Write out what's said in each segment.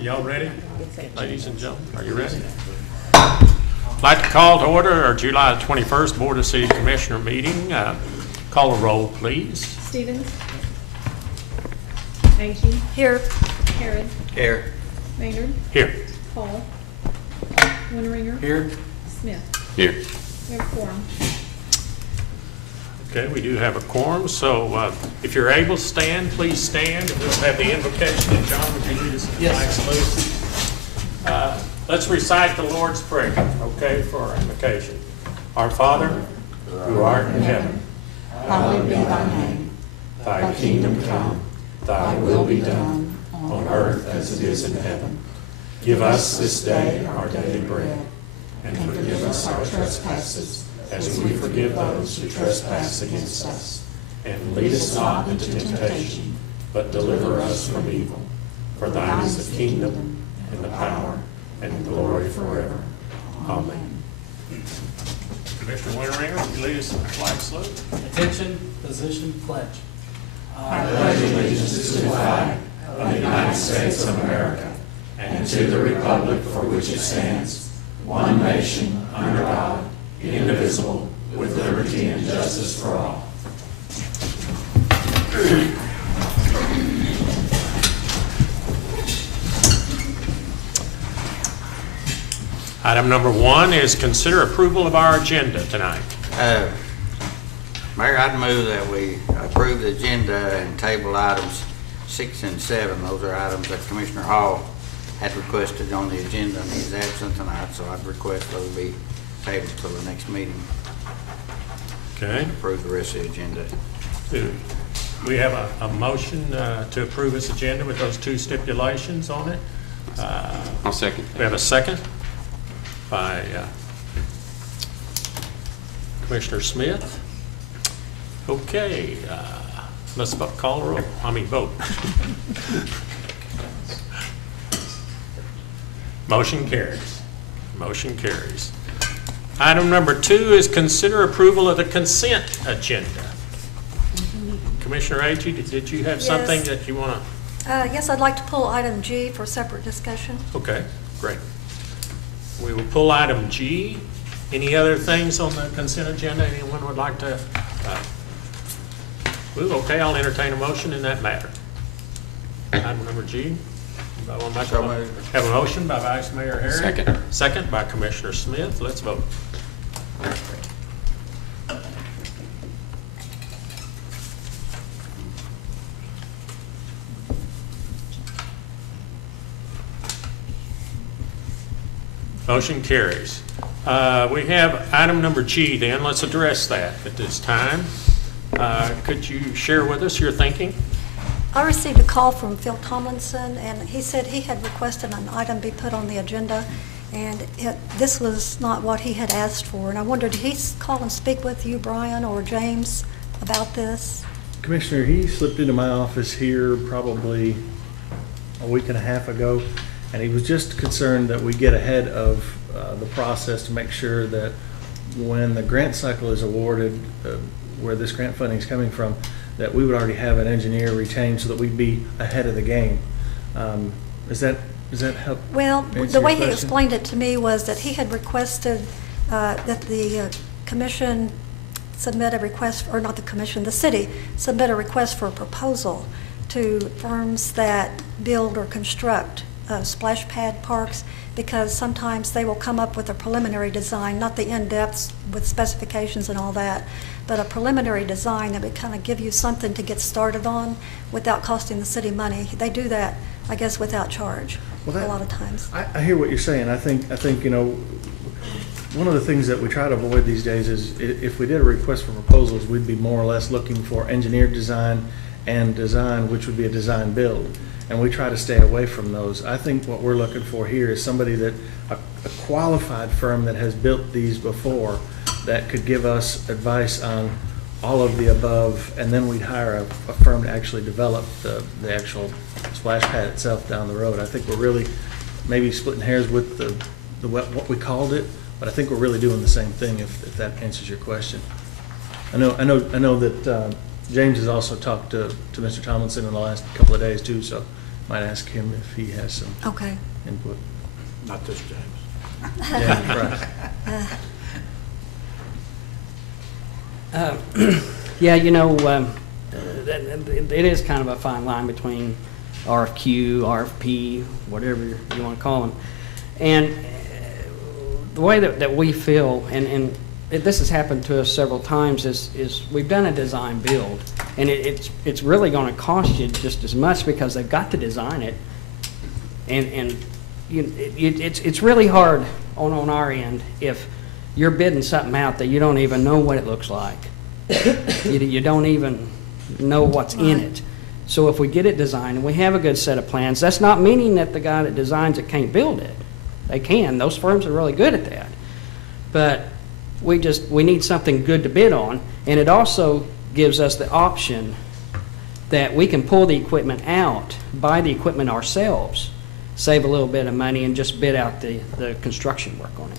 Y'all ready? Ladies and gentlemen, are you ready? I'd like to call to order our July 21st Board of City Commissioner meeting. Call a roll, please. Stevens. Agee. Here. Harrod. Here. Maynard. Here. Hall. Winteringer. Here. Smith. Here. We have a quorum. Okay, we do have a quorum, so if you're able to stand, please stand. We'll have the invocation. And John, would you lead us in the flag salute? Let's recite the Lord's Prayer, okay, for our invocation. Our Father, who art in heaven, hallowed be thy name. thy kingdom come, thy will be done, on earth as it is in heaven. Give us this day our daily bread, and forgive us our trespasses, as we forgive those who trespass against us. And lead us not into temptation, but deliver us from evil. For thine is the kingdom, and the power, and the glory forever. Amen. Commissioner Winteringer, would you lead us in the flag salute? Attention, position, pledge. I pledge allegiance to the flag of the United States of America and to the republic for which it stands, one nation, under God, indivisible, with liberty and justice for all. Item number 1 is consider approval of our agenda tonight. Mayor, I'd move that we approve the agenda and table items 6 and 7. Those are items that Commissioner Hall had requested on the agenda, and he's absent tonight, so I'd request those be tabled till the next meeting. Okay. Approve the rest of the agenda. We have a motion to approve this agenda with those 2 stipulations on it. I'll second. We have a second by Commissioner Smith. Okay, let's call a roll. Vote. Motion carries. Motion carries. Item number 2 is consider approval of the consent agenda. Commissioner Agee, did you have something Yes. that you want to? Yes, I'd like to pull item G for separate discussion. Okay, great. We will pull item G. Any other things on the consent agenda anyone would like to move? Okay, I'll entertain a motion in that matter. Item number G. Anybody want to make a motion? Have a motion by Vice Mayor Harris. Second. Second by Commissioner Smith. Let's vote. Motion carries. We have item number G then. Let's address that at this time. Could you share with us your thinking? I received a call from Phil Tomlinson, and he said he had requested an item be put on the agenda, and this was not what he had asked for. And I wondered, did he call and speak with you, Brian, or James, about this? Commissioner, he slipped into my office here probably a week and a half ago, and he was just concerned that we get ahead of the process to make sure that when the grant cycle is awarded, where this grant funding is coming from, that we would already have an engineer retained so that we'd be ahead of the game. Does that help? Well, answer the your way he question? explained it to me was that he had requested that the commission submit a request, or not the commission, the city submit a request for a proposal to firms that build or construct splash pad parks, because sometimes they will come up with a preliminary design, not the in-depths with specifications and all that, but a preliminary design that would kind of give you something to get started on without costing the city money. They do that, I guess, without charge a lot of times. I hear what you're saying. I think one of the things that we try to avoid these days is if we did a request for proposals, we'd be more or less looking for engineered design and design, which would be a design build. And we try to stay away from those. I think what we're looking for here is somebody a qualified firm that has built these before, that could give us advice on all of the above, and then we'd hire a firm to actually develop the actual splash pad itself down the road. I think we're really maybe splitting hairs with what we called it, but I think we're really doing the same thing, if that answers your question. I know that James has also talked to Mr. Tomlinson in the last couple of days too, so might ask him if he has some Okay. input. Not this James. Yeah, right. Yeah, you know, it is kind of a fine line between RFQ, RFP, whatever you want to call them. And the way that we feel, and this has happened to us several times, is we've done a design build, and it's really going to cost you just as much because they've got to design it. And it's really hard on our end if you're bidding something out that you don't even know what it looks like. You don't even know what's in it. So if we get it designed and we have a good set of plans, that's not meaning that the guy that designs it can't build it. They can. Those firms are really good at that. But we need something good to bid on, and it also gives us the option that we can pull the equipment out, buy the equipment ourselves, save a little bit of money, and just bid out the construction work on it,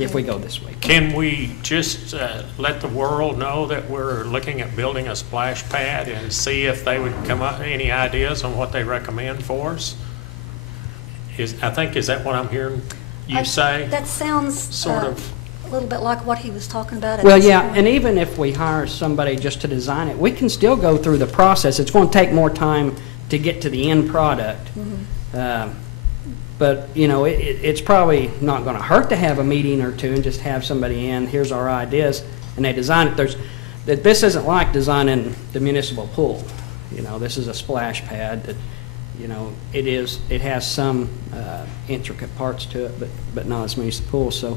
if we go this way. Can we just let the world know that we're looking at building a splash pad and see if they would come up any ideas on what they recommend for us? Is that what I'm hearing you say? That sounds Sort of. a little bit like what he was talking about. Well, yeah, and even if we hire somebody just to design it, we can still go through the process. It's going to take more time to get to the end product. But, you know, it's probably not going to hurt to have a meeting or two and just have somebody in, here's our ideas, and they design it. This isn't like designing the municipal pool. You know, this is a splash pad that, you know, it has some intricate parts to it, but not as many as the pool. So,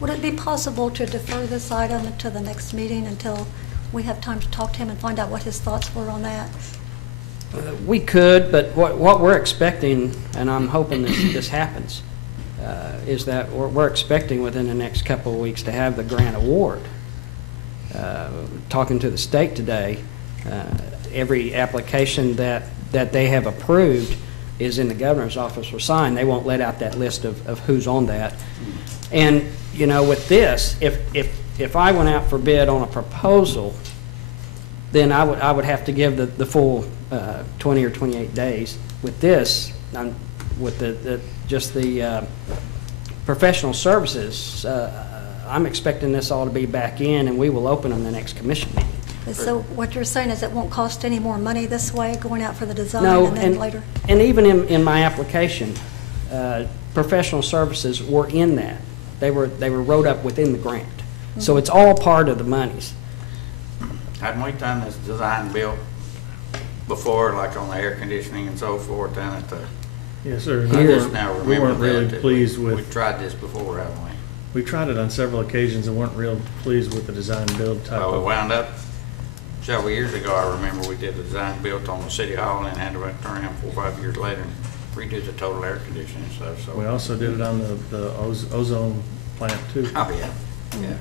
Would it be possible to defer this item to the next meeting until we have time to talk to him and find out what his thoughts were on that? we could, but what we're expecting, and I'm hoping this happens, is that we're expecting within the next couple of weeks to have the grant award. Talking to the state today, every application that they have approved is in the governor's office for sign. They won't let out that list of who's on that. And, you know, with this, if I went out for bid on a proposal, then I would have to give the full 20 or 28 days. With this, with the professional services, I'm expecting this all to be back in, and we will open on the next commission meeting. So what you're saying is it won't cost any more money this way, going out for the design No, and then later? And even in my application, professional services were in that. They were wrote up within the grant. Mm-hmm. So it's all part of the monies. Hadn't we done this design build before, like on the air conditioning and so forth down at the? Yes, sir. I just now We remember weren't really that pleased we with, tried this before, haven't we? we tried it on several occasions and weren't real pleased with the design build type Well, we of. wound up, several years ago, I remember we did a design built on the city hall and had to turn around 4 or 5 years later and redo the total air conditioning and stuff, so. We also did it on the ozone plant too. Oh, yeah, yeah.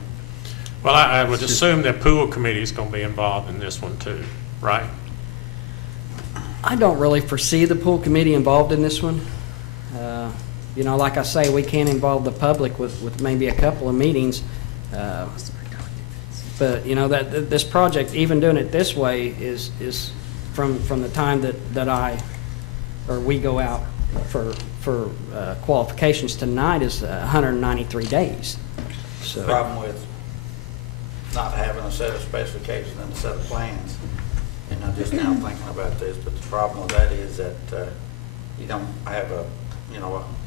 Well, I would assume the pool committee is going to be involved in this one too, right? I don't really foresee the pool committee involved in this one. You know, like I say, we can involve the public with maybe a couple of meetings. But, you know, that this project, even doing it this way, is from the time that we go out for qualifications tonight is 193 days. So. The problem with not having a set of specifications and a set of plans, and I'm just now thinking about this, but the problem with that is that you don't have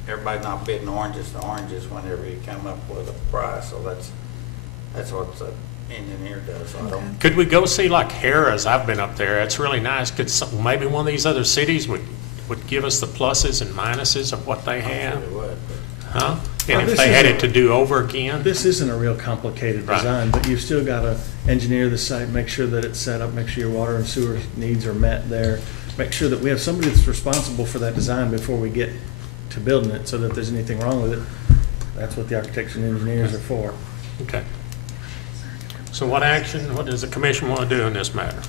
everybody's not bidding oranges to oranges whenever you come up with a price, so that's what the engineer does. So I don't. Could we go see like Harrah's? I've been up there. It's really nice. Maybe one of these other cities would give us the pluses and minuses of what they have? It would, Huh? Well, And if this they had isn't- it to do over again? This isn't a real complicated Right. design, but you've still got to engineer the site, make sure that it's set up, make sure your water and sewer needs are met there, make sure that we have somebody that's responsible for that design before we get to building it, so that if there's anything wrong with it, that's what the architects and engineers are for. Okay. So what does the commission want to do in this matter?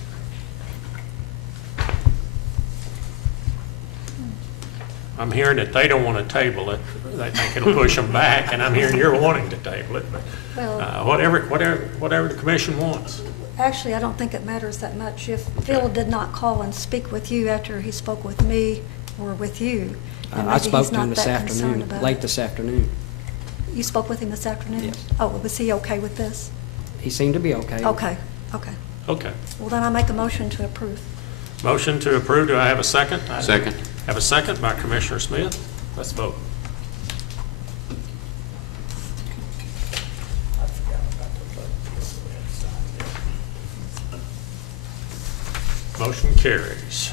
I'm hearing that they don't want to table it. They think it'll push them back, and I'm hearing you're wanting to table it. But Well- whatever the commission wants. Actually, I don't think it matters that much. If Phil did not call and speak with you after he spoke with me or with you, then I maybe spoke he's to him not this that concerned afternoon, about late it. this afternoon. You spoke with him this afternoon? Yes. Oh, was he okay with this? He seemed to be okay. Okay, okay. Okay. Well, then I make a motion to approve. Motion to approve, do I have a second? Second. Have a second by Commissioner Smith. Let's vote. Motion carries.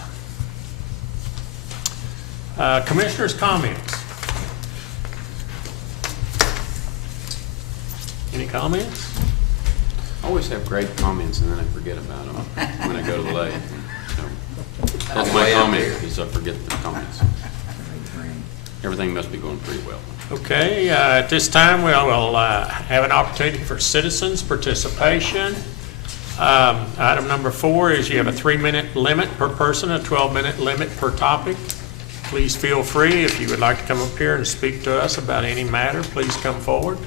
Commissioners' comments. Any comments? I always have great comments and then I forget about them when I go to the lake. So, that's my comment, is I forget the comments. Everything must be going pretty well. Okay, at this time, we'll have an opportunity for citizens' participation. Item number 4 is you have a 3-minute limit per person, a 12-minute limit per topic. Please feel free, if you would like to come up here and speak to us about any matter, please come forward.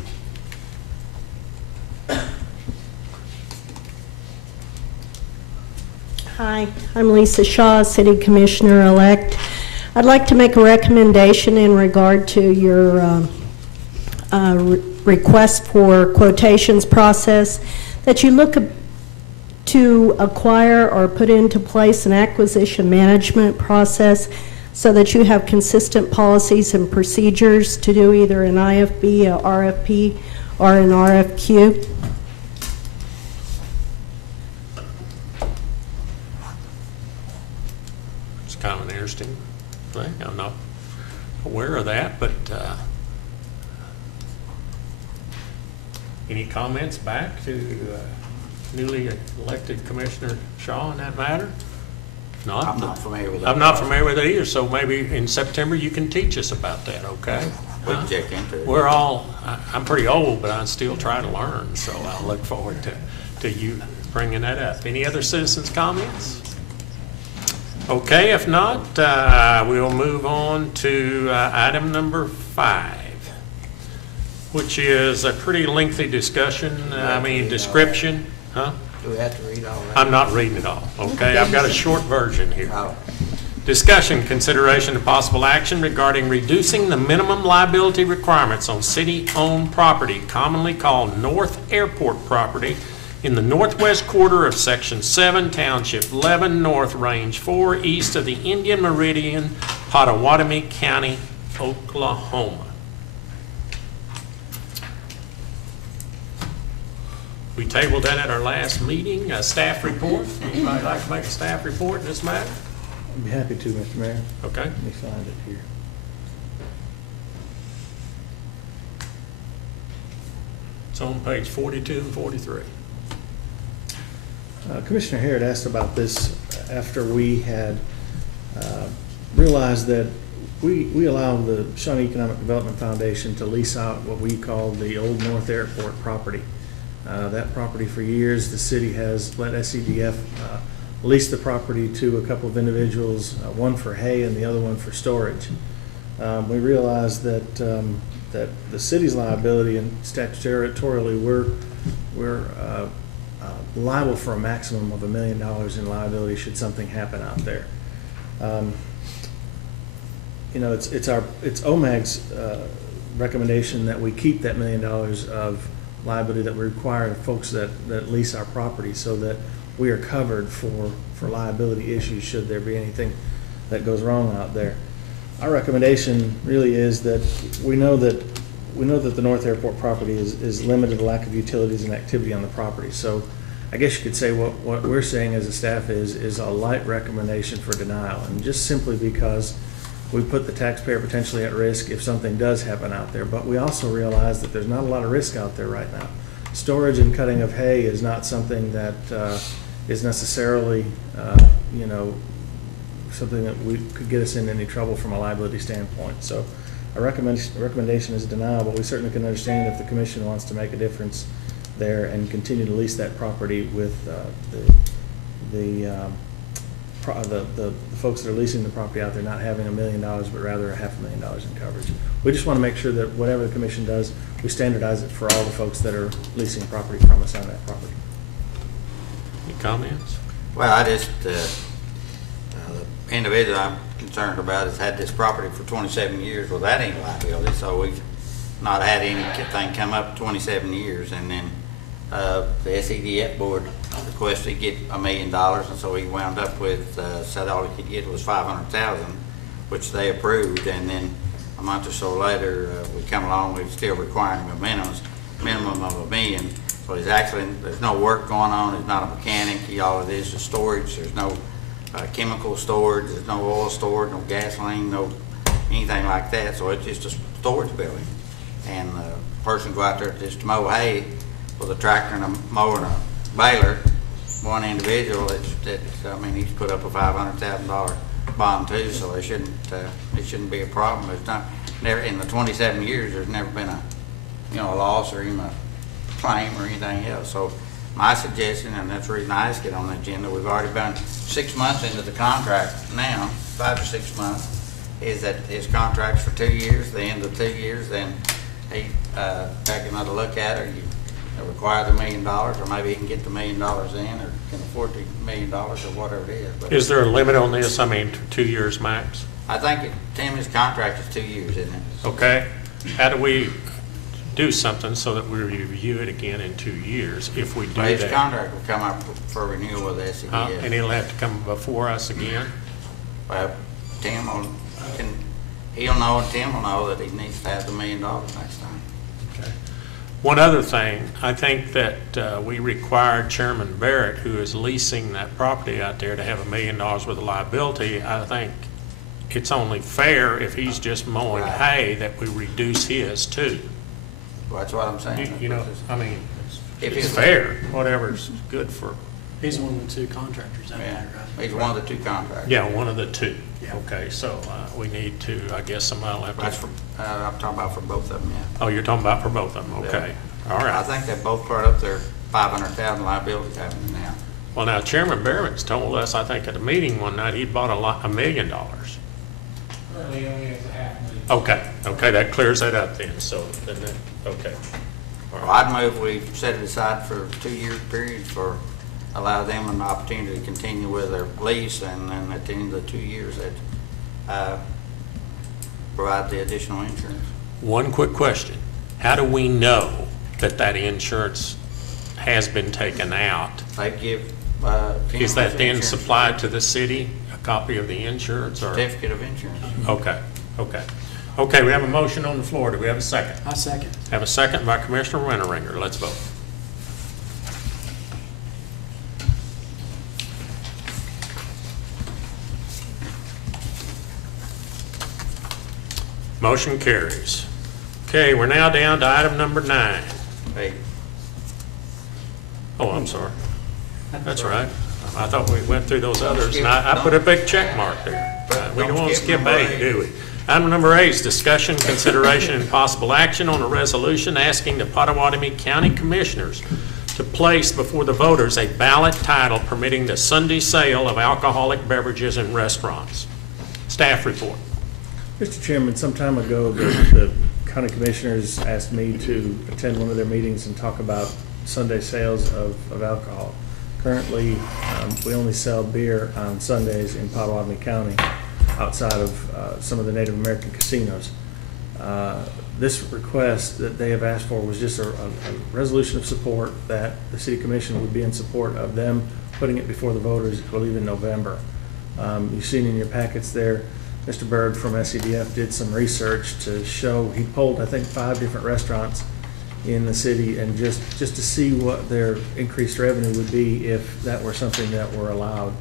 Hi, I'm Lisa Shaw, City Commissioner-elect. I'd like to make a recommendation in regard to your request for quotations process, that you look to acquire or put into place an acquisition management process so that you have consistent policies and procedures to do either an IFB, a RFP, or an RFQ. It's kind of an interesting thing. I'm not aware of that, but any comments back to newly elected Commissioner Shaw on that matter? Not? I'm not familiar with that. I'm not familiar with it either, so maybe in September you can teach us about that, okay? We can check into it. We're all, I'm pretty old, but I still try to learn, so I'll look forward to you bringing that up. Any other citizens' comments? Okay, if not, we'll move on to item number 5, which is a pretty lengthy discussion, description. Huh? Do we have to read all that? I'm not reading it all, okay? I've got a short version here. Oh. Discussion, consideration, and possible action regarding reducing the minimum liability requirements on city-owned property, commonly called North Airport property, in the northwest quarter of Section 7, Township 11, North Range 4, east of the Indian Meridian, Pottawatomie County, Oklahoma. We tabled that at our last meeting. A staff report. Anybody like to make a staff report in this matter? I'd be happy to, Mr. Mayor. Okay. Let me find it here. It's on page 42 and 43. Commissioner Harrod asked about this after we had realized that we allow the Shawnee Economic Development Foundation to lease out what we call the old North Airport property. That property for years, the city has let SEDF lease the property to a couple of individuals, one for hay and the other one for storage. We realized that that the city's liability, and statutorily we're liable for a maximum of $1 million in liability should something happen out there. It's OMAG's recommendation that we keep that $1 million of liability that we require of folks that lease our property, so that we are covered for liability issues should there be anything that goes wrong out there. Our recommendation really is that we know that the North Airport property is limited to lack of utilities and activity on the property. So I guess you could say what we're saying as a staff is a light recommendation for denial, and just simply because we put the taxpayer potentially at risk if something does happen out there. But we also realize that there's not a lot of risk out there right now. Storage and cutting of hay is not something that is necessarily, something that we could get us in any trouble from a liability standpoint. So our recommendation is denial, but we certainly can understand if the commission wants to make a difference there and continue to lease that property with the folks that are leasing the property out there not having $1 million, but rather $500,000 in coverage. We just want to make sure that whatever the commission does, we standardize it for all the folks that are leasing property from us on that property. comments? Well, I just, the individual I'm concerned about has had this property for 27 years without any liability, so we've not had anything come up 27 years, and then the SEDF board requested to get $1 million, and so he wound up with, said all he could get was $500,000, which they approved, and then a month or so later, we come along, we're still requiring a minimum of $1 million. So he's actually, there's no work going on, he's not a mechanic, all it is storage, there's no chemical storage, there's no oil storage, no gasoline, no anything like that, so it's just a storage building. And the person go out there just to mow hay with a tractor and a mower and a baler, one individual, I mean, he's put up a $500,000 bond too, so it shouldn't be a problem. There's not, never, in the 27 years, there's never been a loss or even a claim or anything else. So my suggestion, and that's the reason I asked it on the agenda, we've already been 6 months into the contract now, 5 to 6 months, is that his contract's for 2 years, the end of 2 years, then he take another look at it, or you require the $1 million, or maybe he can get the $1 million in, or can afford the $1 million, or whatever it is. But Is there a limit on this? I mean, 2 years max? I think Tim, his contract is 2 years, isn't it? Okay. How do we do something so that we review it again in 2 years if we do His that? contract will come up for renewal with the SEDF. And he'll have to come before us again? Well, Tim he'll know, and Tim will know that he needs to have the $1 million next time. Okay. One other thing, I think that we required Chairman Barrett, who is leasing that property out there, to have $1 million worth of liability. I think it's only fair if he's just mowing Right. hay that we reduce his too. Well, that's what I'm saying. You know, I mean, If it's it's- fair, whatever's good for, He's one of the two contractors out Yeah, there, right? he's one of the two contractors. yeah, one of the two. Yeah. Okay, so we need to, I guess somebody will have That's to, for, I'm talking about for both of them, yeah. oh, you're talking about for both of them, okay. All I right. think they both part up their $500,000 liability happening now. Well, now Chairman Barrett's told us, I think at a meeting one night, he bought $1 million. Currently only has $500,000. Okay, that clears that up then, so, then that, okay. All Well, right. I'd move we set it aside for a 2-year period for, allow them an opportunity to continue with their lease, and then at the end of the 2 years, that provide the additional insurance. One quick question. How do we know that that insurance has been taken out? They give, Is that then insurance supplied to the city, a copy of the insurance, or? certificate of insurance. Okay, okay. Okay, we have a motion on the floor. Do we have a second? I second. Have a second by Commissioner Winteringer. Let's vote. Motion carries. Okay, we're now down to item number 9. Hey, Oh, I'm sorry. That's right. I thought we went through those others, and I put a big check mark there. We don't want to skip number 8, do we? Item number 8 is discussion, consideration, and possible action on a resolution asking the Potawatomi County Commissioners to place before the voters a ballot title permitting the Sunday sale of alcoholic beverages in restaurants. Staff report. Mr. Chairman, some time ago, the county commissioners asked me to attend one of their meetings and talk about Sunday sales of alcohol. Currently, we only sell beer on Sundays in Potawatomi County outside of some of the Native American casinos. This request that they have asked for was just a resolution of support that the city commission would be in support of them putting it before the voters, I believe in November. You've seen in your packets there, Mr. Bird from SEDF did some research to show, he polled, I think, 5 different restaurants in the city, and just to see what their increased revenue would be if that were something that were allowed.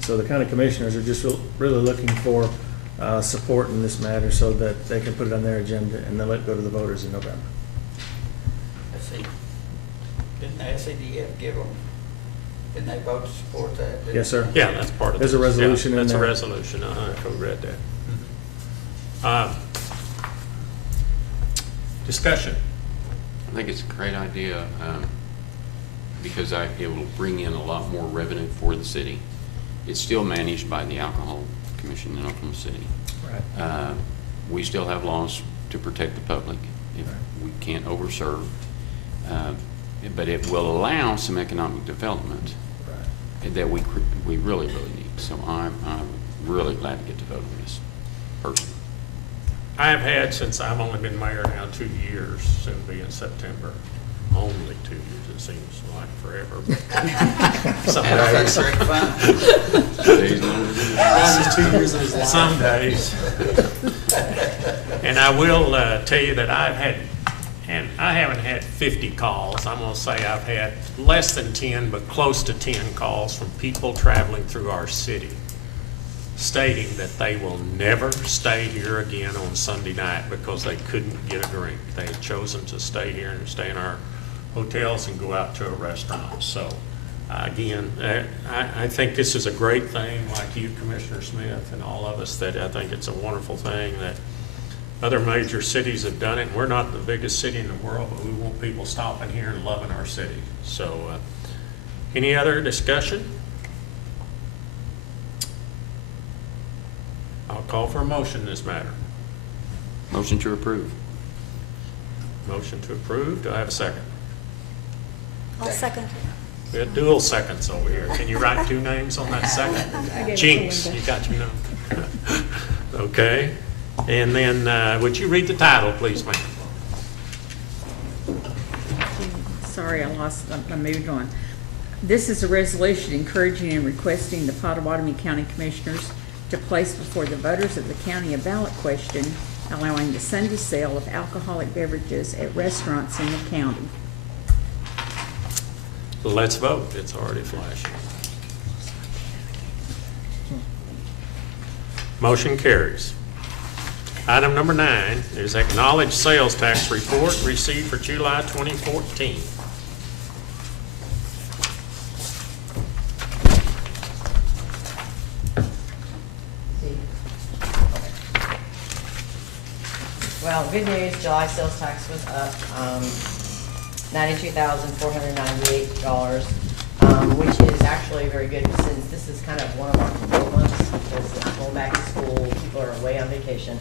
So the county commissioners are just really looking for support in this matter so that they can put it on their agenda and then let it go to the voters in November. let's see. Didn't the SEDF give them, didn't they vote to support that? Didn't Yes, sir. Yeah, that's part of There's a this. Yeah, resolution in That's a there. resolution, I read that. Discussion. I think it's a great idea because it will bring in a lot more revenue for the city. It's still managed by the Alcohol Commission in Oklahoma City. Right. We still have laws to protect the public. We can't overserve, but it will allow some economic development. that we really, really need. So I'm really glad to get to vote on this personally. I have had, since I've only been mayor now 2 years, soon be in September, only 2 years, it seems like forever. But some days. Some days. And I will tell you that I haven't had 50 calls. I'm going to say I've had less than 10, but close to 10 calls from people traveling through our city stating that they will never stay here again on Sunday night because they couldn't get a drink. They had chosen to stay here and stay in our hotels and go out to a restaurant. So again, I think this is a great thing, like you, Commissioner Smith, and all of us, that I think it's a wonderful thing that other major cities have done it. And we're not the biggest city in the world, but we want people stopping here and loving our city. So any other discussion? I'll call for a motion in this matter. Motion to approve. Motion to approve. Do I have a second? I'll second. We have dual seconds over here. Can you write 2 names on that second? I gave it to Jinx, Linda. you got your number. Okay. And then would you read the title, please, ma'am? Sorry, I moved on. This is a resolution encouraging and requesting the Potawatomi County Commissioners to place before the voters of the county a ballot question allowing the Sunday sale of alcoholic beverages at restaurants in the county. Let's vote. It's already flashing. Motion carries. Item number 9 is acknowledged sales tax report received for July 2014. Well, good news, July sales tax was up, $92,498, which is actually very good since this is kind of one of our control months because it's going back to school, people are away on vacation.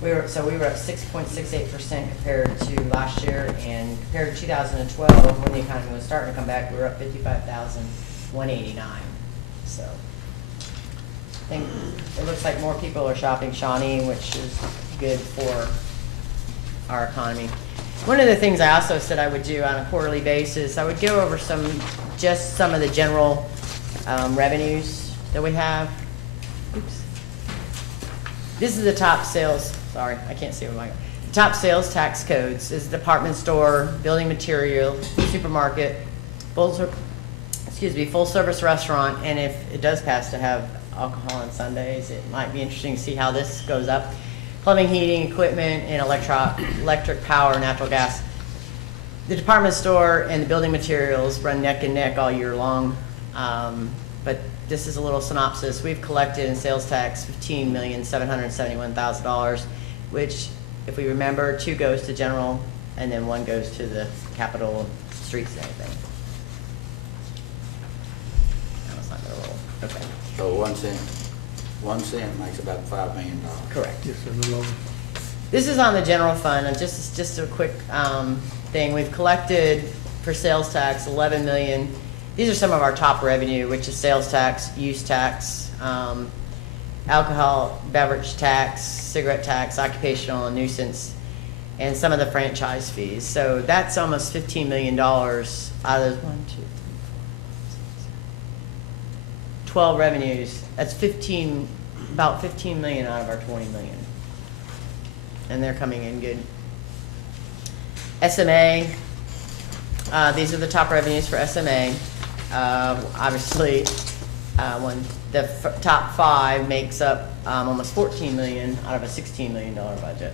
We were up 6.68% compared to last year, and compared to 2012 when the economy was starting to come back, we were up 55,189. So I think it looks like more people are shopping Shawnee, which is good for our economy. One of the things I also said I would do on a quarterly basis, I would go over just some of the general revenues that we have. Oops. This is the top sales, sorry, I can't see what my, top sales tax codes is department store, building material, supermarket, full service restaurant, and if it does pass to have alcohol on Sundays, it might be interesting to see how this goes up. Plumbing, heating, equipment, and electric power, natural gas. The department store and the building materials run neck and neck all year long, but this is a little synopsis. We've collected in sales tax $15,771,000, which, if we remember, 2 goes to general, and then 1 goes to the capital, streets, and everything. No, it's not gonna roll. Okay. So 1 cent makes about $5 million. Correct. Yes, sir, a little over. This is on the general fund, and just a quick thing. We've collected for sales tax 11 million. These are some of our top revenue, which is sales tax, use tax, alcohol, beverage tax, cigarette tax, occupational and nuisance, and some of the franchise fees. So that's almost $15 million out of those 12 revenues. That's about 15 million out of our 20 million. And they're coming in good. SMA, these are the top revenues for SMA. Obviously, the top 5 makes up almost 14 million out of a $16 million budget.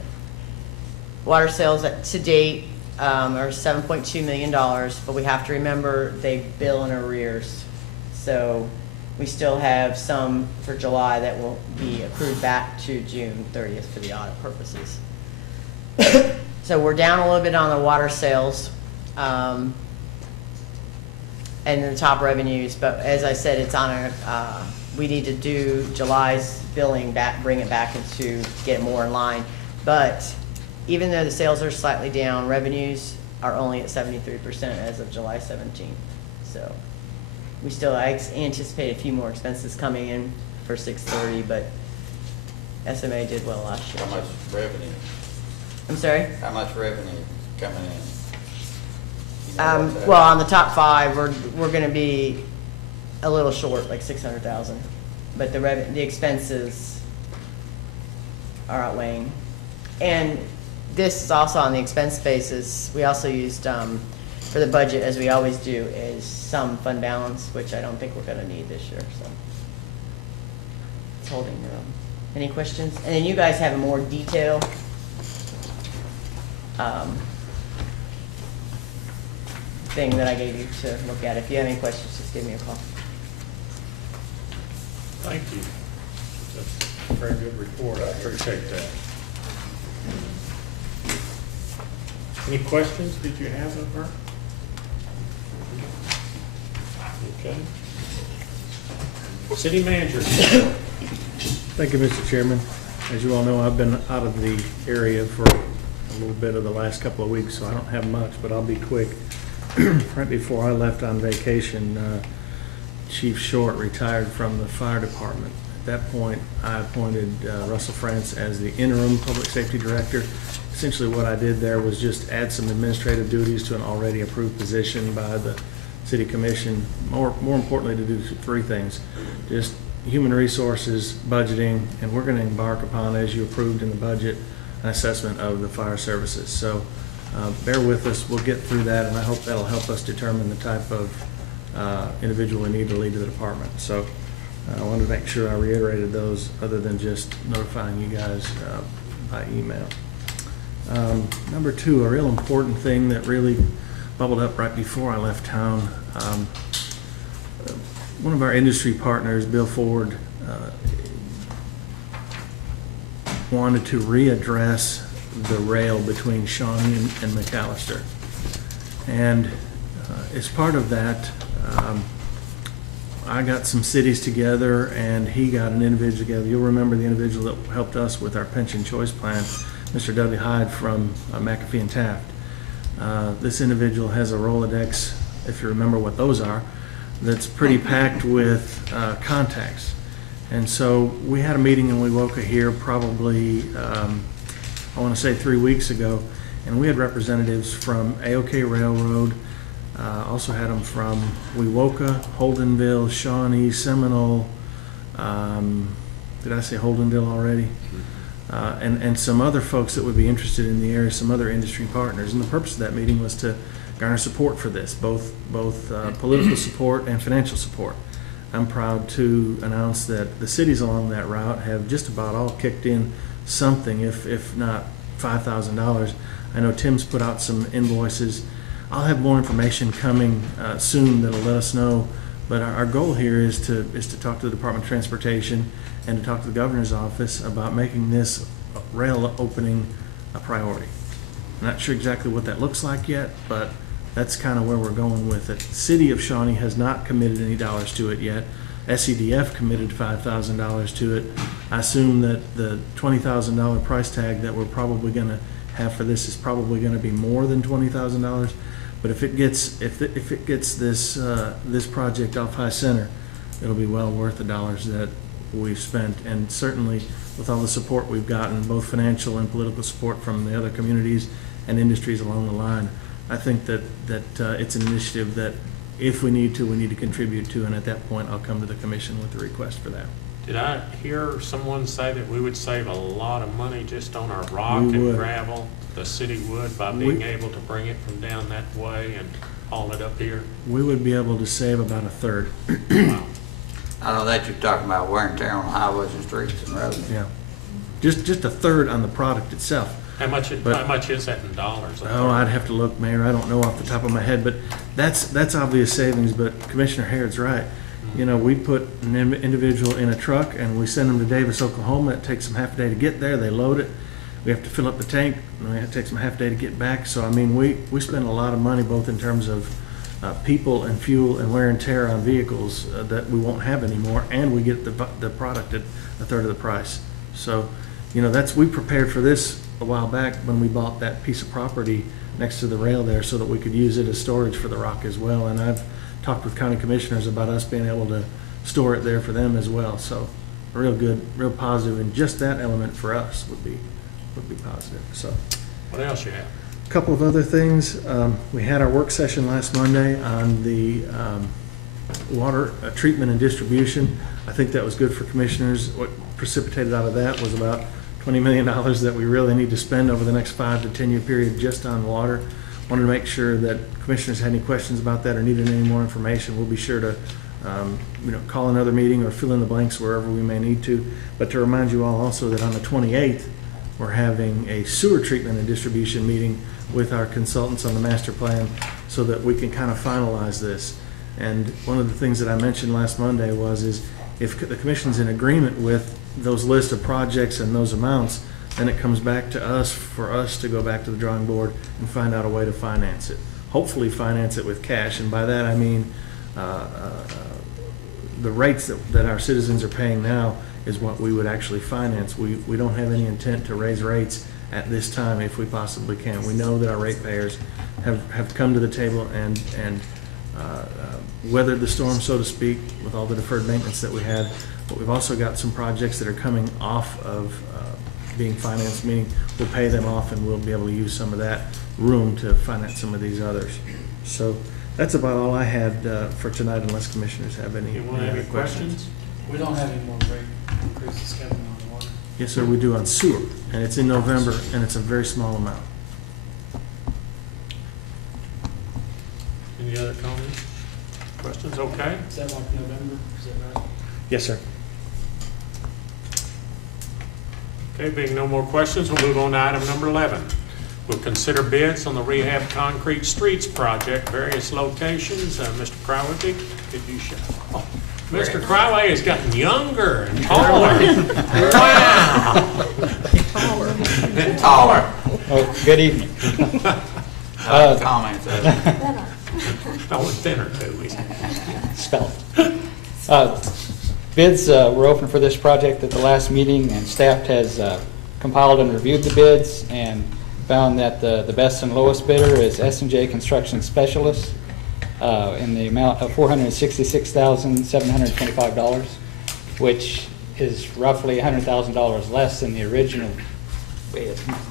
Water sales to date are $7.2 million, but we have to remember they bill in arrears. So we still have some for July that will be accrued back to June 30th for the audit purposes. So we're down a little bit on the water sales and the top revenues, but as I said, it's on a, we need to do July's billing back, bring it back into, get it more in line. But even though the sales are slightly down, revenues are only at 73% as of July 17th. So We still anticipate a few more expenses coming in for 6:30, but SMA did well last year. How much revenue? I'm sorry? How much revenue coming in? You know what that- Well, on the top five, we're gonna be a little short, like 600,000, but the expenses are outweighing. And this is also on the expense basis. We also used, for the budget, as we always do, is some fund balance, which I don't think we're gonna need this year, so. It's holding your own. Any questions? And then you guys have a more detailed, thing that I gave you to look at. If you have any questions, just give me a call. Thank you. That's a very good report. I appreciate that. Any questions did you have of her? Okay. City manager. Thank you, Mr. Chairman. As you all know, I've been out of the area for a little bit of the last couple of weeks, so I don't have much, but I'll be quick. Right before I left on vacation, Chief Short retired from the fire department. At that point, I appointed Russell France as the interim public safety director. Essentially what I did there was just add some administrative duties to an already approved position by the city commission. More importantly, to do three things: just human resources, budgeting, and we're going to embark upon, as you approved in the budget, an assessment of the fire services. So bear with us, we'll get through that, and I hope that'll help us determine the type of individual we need to lead to the department. So I wanted to make sure I reiterated those, other than just notifying you guys by email. Number two, a real important thing that really bubbled up right before I left town. One of our industry partners, Bill Ford, wanted to readdress the rail between Shawnee and McAllister. And as part of that, I got some cities together and he got an individual together. You'll remember the individual that helped us with our pension choice plan, Mr. Dudley Hyde from McAfee and Taft. This individual has a Rolodex, if you remember what those are, that's pretty packed with contacts. And so we had a meeting in Wewoka here probably, I want to say 3 weeks ago, and we had representatives from AOK Railroad, also had them from Wewoka, Holdenville, Shawnee, Seminole, did I say Holdenville already? And some other folks that would be interested in the area, some other industry partners. And the purpose of that meeting was to garner support for this, both political support and financial support. I'm proud to announce that the cities along that route have just about all kicked in something, if not $5,000. I know Tim's put out some invoices. I'll have more information coming soon that'll let us know. But our goal here is to talk to the Department of Transportation and to talk to the governor's office about making this rail opening a priority. I'm not sure exactly what that looks like yet, but that's kind of where we're going with it. The city of Shawnee has not committed any dollars to it yet. SEDF committed $5,000 to it. I assume that the $20,000 price tag that we're probably going to have for this is probably going to be more than $20,000. But if it gets this project off high center, it'll be well worth the dollars that we've spent. And certainly with all the support we've gotten, both financial and political support from the other communities and industries along the line, I think that it's an initiative that if we need to contribute to, and at that point I'll come to the commission with a request for that. Did I hear someone say that we would save a lot of money just on our rock We and would. gravel? The city would, by being able to bring it from down that way and haul it up here? We would be able to save about a third. Wow. I know that you're talking about wear and tear on highways and streets and roads. Yeah, just a third on the product itself. How much But- is that in dollars? Oh, I'd have to look, Mayor. I don't know off the top of my head, but that's obvious savings. But Commissioner Harrod's right. You know, we put an individual in a truck and we send them to Davis, Oklahoma. It takes them half a day to get there. They load it. We have to fill up the tank, and it takes them half a day to get back. So, I mean, we spend a lot of money both in terms of people and fuel and wear and tear on vehicles that we won't have anymore, and we get the product at a third of the price. So, you know, we prepared for this a while back when we bought that piece of property next to the rail there so that we could use it as storage for the rock as well. And I've talked with county commissioners about us being able to store it there for them as well. So real good, real positive, and just that element for us would be positive. So What else you have? a couple of other things. We had our work session last Monday on the water treatment and distribution. I think that was good for commissioners. What precipitated out of that was about $20 million that we really need to spend over the next 5 to 10 year period just on water. Wanted to make sure that commissioners had any questions about that or needed any more information. We'll be sure to call another meeting or fill in the blanks wherever we may need to. But to remind you all also that on the 28th, we're having a sewer treatment and distribution meeting with our consultants on the master plan so that we can kind of finalize this. And one of the things that I mentioned last Monday is if the commission's in agreement with those lists of projects and those amounts, then it comes back to us for us to go back to the drawing board and find out a way to finance it. Hopefully finance it with cash, and by that I mean the rates that our citizens are paying now is what we would actually finance. We don't have any intent to raise rates at this time if we possibly can. We know that our ratepayers have come to the table and weathered the storm, so to speak, with all the deferred maintenance that we had. But we've also got some projects that are coming off of being financed, meaning we'll pay them off and we'll be able to use some of that room to finance some of these others. So that's about all I had for tonight, unless commissioners have any other questions. We don't have any more rate increases coming on the water. Yes, sir, we do on sewer, and it's in November, and it's a very small amount. Any other comments? Questions? Okay. Is that like November? Is that right? Yes, sir. Okay, being no more questions, we'll move on to item number 11. We'll consider bids on the rehab concrete streets project, various locations. Mr. Crowley, could you show? Oh, Mr. Crowley has gotten younger and taller. Wow. And taller. Oh, good evening. Comments. Oh, and thinner too. Spell. Bids were open for this project at the last meeting, and staff has compiled and reviewed the bids and found that the best and lowest bidder is S&J Construction Specialists in the amount of $466,725, which is roughly $100,000 less than the original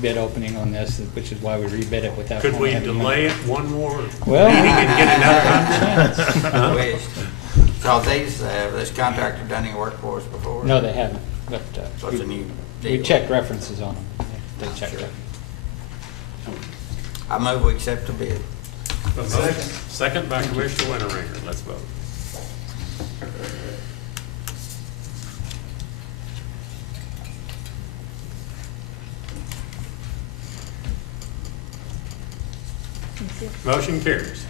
bid opening on this, which is why we rebid it without. Could we delay it one more Well, meeting and get another Wished. So this contractor done any work for us before? no, they haven't, but So it's a new deal. we checked references on them. They checked Sure. it. I move we accept the bid. Second by Commissioner Winteringer. Let's vote. Motion carries.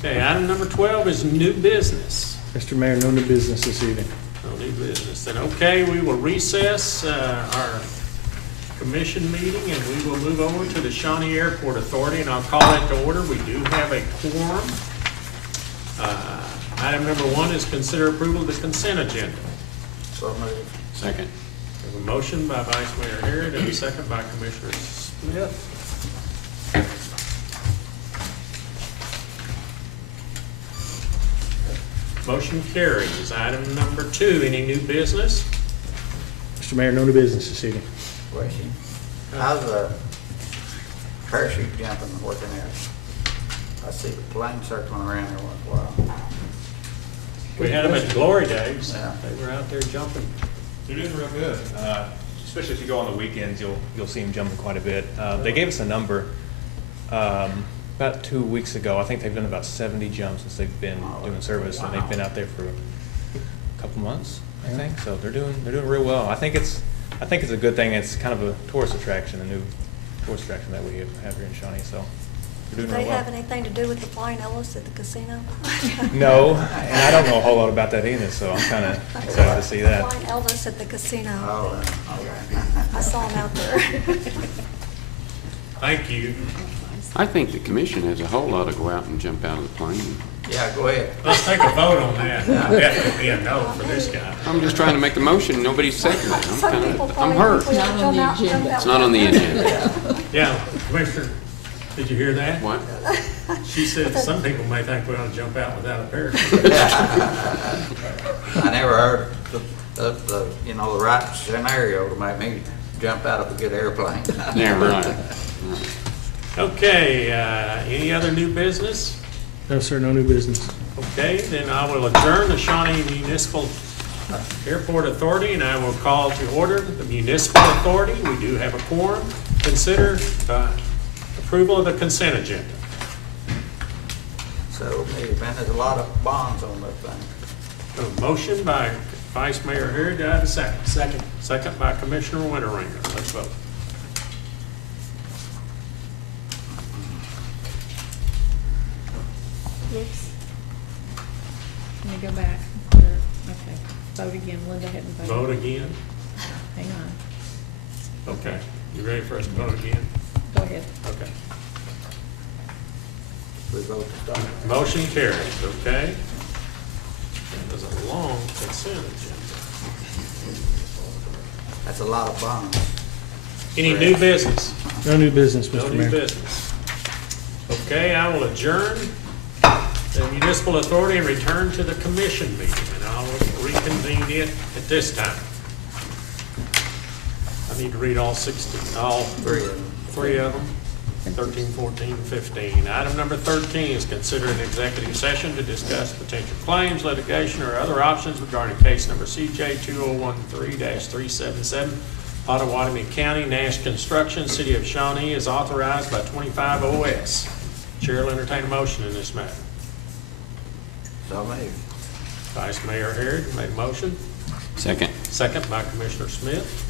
Okay, item number 12 is new business. Mr. Mayor, no new business this evening. No new business. Then, okay, we will recess our commission meeting and we will move over to the Shawnee Airport Authority, and I'll call that to order. We do have a quorum. Item number 1 is consider approval of the consent agenda. So moved. Second. We have a motion by Vice Mayor Harrod and a second by Commissioner Smith. Motion carries. Item number 2, any new business? Mr. Mayor, no new business this evening. Question. How's the parachute jumping working out? I see the plane circling around there once in a while. We had them at Glory Days. Yeah. They were out there jumping. They're doing real good. Especially if you go on the weekends, you'll see them jumping quite a bit. They gave us a number about 2 weeks ago. I think they've done about 70 jumps since they've been doing service, and they've been out there for a couple months, I think. So they're doing real well. I think it's a good thing. It's kind of a tourist attraction, a new tourist attraction that we have here in Shawnee. So Do they're doing they real well. have anything to do with the Flying Ellis at the casino? No, and I don't know a whole lot about that either. So I'm kind of excited to see that. Flying Elvis at the casino. Oh, okay. I saw him out there. Thank you. I think the commission as a whole ought to go out and jump out of the plane. Yeah, go ahead. Let's take a vote on that. Definitely a no for this guy. I'm just trying to make a motion. Nobody's seconding it. Some people I'm probably hurt. think we ought to jump out and jump out. It's not on the agenda. Yeah, Commissioner Did you hear that? What? She said some people may think we ought to jump out without a parachute. I never heard the right scenario to make me jump out of a good airplane. Yeah, right. Okay, any other new business? No, sir, no new business. Okay, then I will adjourn the Shawnee Municipal Airport Authority, and I will call to order the Municipal Authority. We do have a quorum. Consider approval of the consent agenda. So, man, there's a lot of bonds on that thing. A motion by Vice Mayor Harrod. Do I have a second? Second. Second by Commissioner Winteringer. Let's vote. Whoops. Let me go back. Okay, vote again. Linda hadn't voted. Vote again. Hang on. Okay. You ready for us to vote again? Go ahead. Okay. We vote to start. Motion carries, okay? That was a long consent agenda. That's a lot of bonds. Any new business? No new business, No Mr. new Mayor. business. Okay, I will adjourn the municipal authority and return to the commission meeting, and I'll reconvene it at this time. I need to read all 16, all three of them, 13, 14, 15. Item number 13 is consider an executive session to discuss potential claims, litigation, or other options regarding case number CJ 2013-377, Pottawatomie County, Nash Construction, City of Shawnee, is authorized by 25 OS. Chair will entertain a motion in this matter. So maybe. Vice Mayor Harrod made a motion. Second. Second by Commissioner Smith.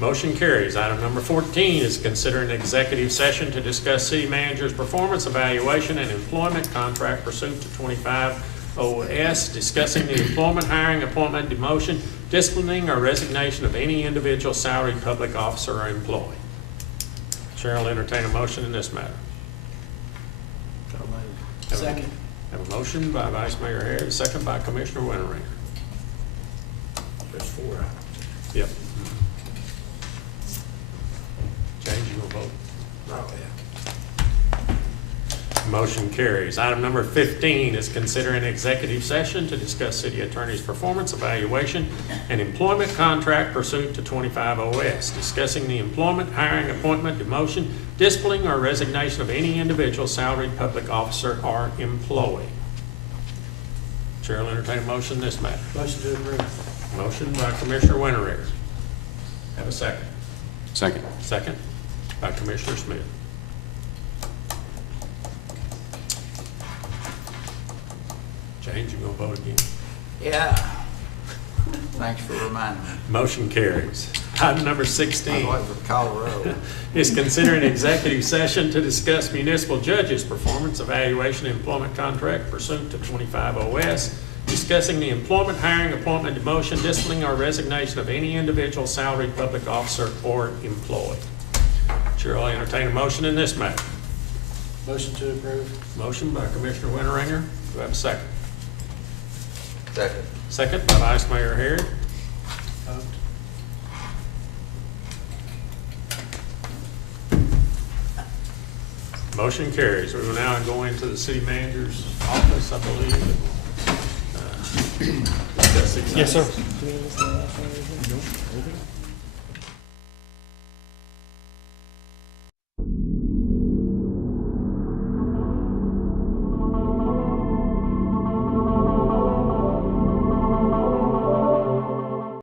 Motion carries. Item number 14 is consider an executive session to discuss city manager's performance evaluation and employment contract pursuant to 25 OS, discussing the employment, hiring, appointment, demotion, disciplining, or resignation of any individual salaried public officer or employee. Chair will entertain a motion in this matter. Second. Have a motion by Vice Mayor Harrod, a second by Commissioner Winteringer. There's 4 items. Yep. James, you will vote? Oh, yeah. Motion carries. Item number 15 is consider an executive session to discuss city attorney's performance evaluation and employment contract pursuant to 25 OS, discussing the employment, hiring, appointment, demotion, disciplining, or resignation of any individual salaried public officer or employee. Chair will entertain a motion in this matter. Motion to approve. Motion by Commissioner Winteringer. Have a second. Second. Second by Commissioner Smith. James, you gonna vote again? Yeah. Thanks for reminding me. Motion carries. Item number 16 I was with Colorado. is consider an executive session to discuss municipal judges' performance evaluation and employment contract pursuant to 25 OS, discussing the employment, hiring, appointment, demotion, disciplining, or resignation of any individual salaried public officer or employee. Chair will entertain a motion in this matter. Motion to approve. Motion by Commissioner Winteringer. Do I have a second? Second. Second by Vice Mayor Harrod. Vote. Motion carries. We will now go into the city manager's office, I believe. Discuss these Yes, sir. items.